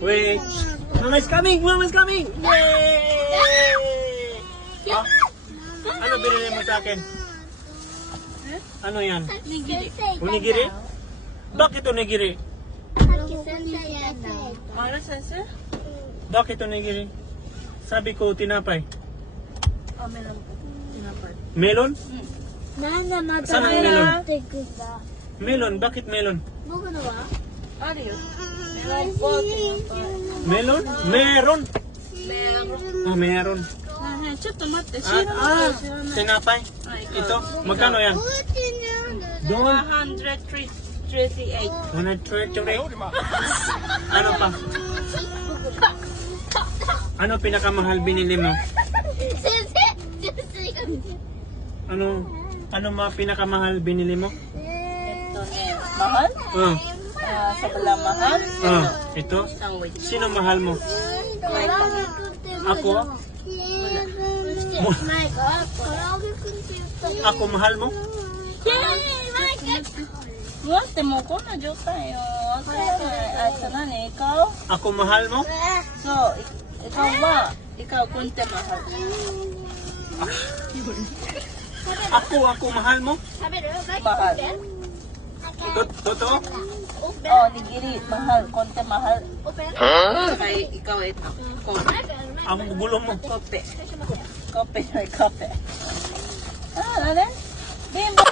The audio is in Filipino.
Wait. Mama's coming! Mama's coming! Yay! Ah, ano binili mo sa akin? Ano yan? Onigiri? Bakit onigiri? Bakit onigiri? Sabi ko tinapay. Meron po. Tinapay. Melon? Saan ang melon? てくだ。 Melon? Bakit melon? 僕のは？あるよ。メロンポtinapay. Melon? Meron! Meron. Ah, meron.ちょっと待って。知 Ah, らない知らない。 tinapay. Ito, magkano yan? Doon. 138. 133. Ano pa? Ano pinakamahal binili mo? 先生、先生が。Ano pinakamahal binili mo? Mahal? Sebelah mahal? Ito? Sandwich. Sino mahal mo? Ako? Ako mahal mo? 待ってもうこんな状態よ。わからない。何イカを Ako mahal mo? そうイカをkunti mahal. Ako mahal mo? Mahal. Totoo? Nigiri mahal. Kunti mahal. Kaya ikaw ito. Ang gulo mo. Kope. Kope. Kope. Ano? Bimbo.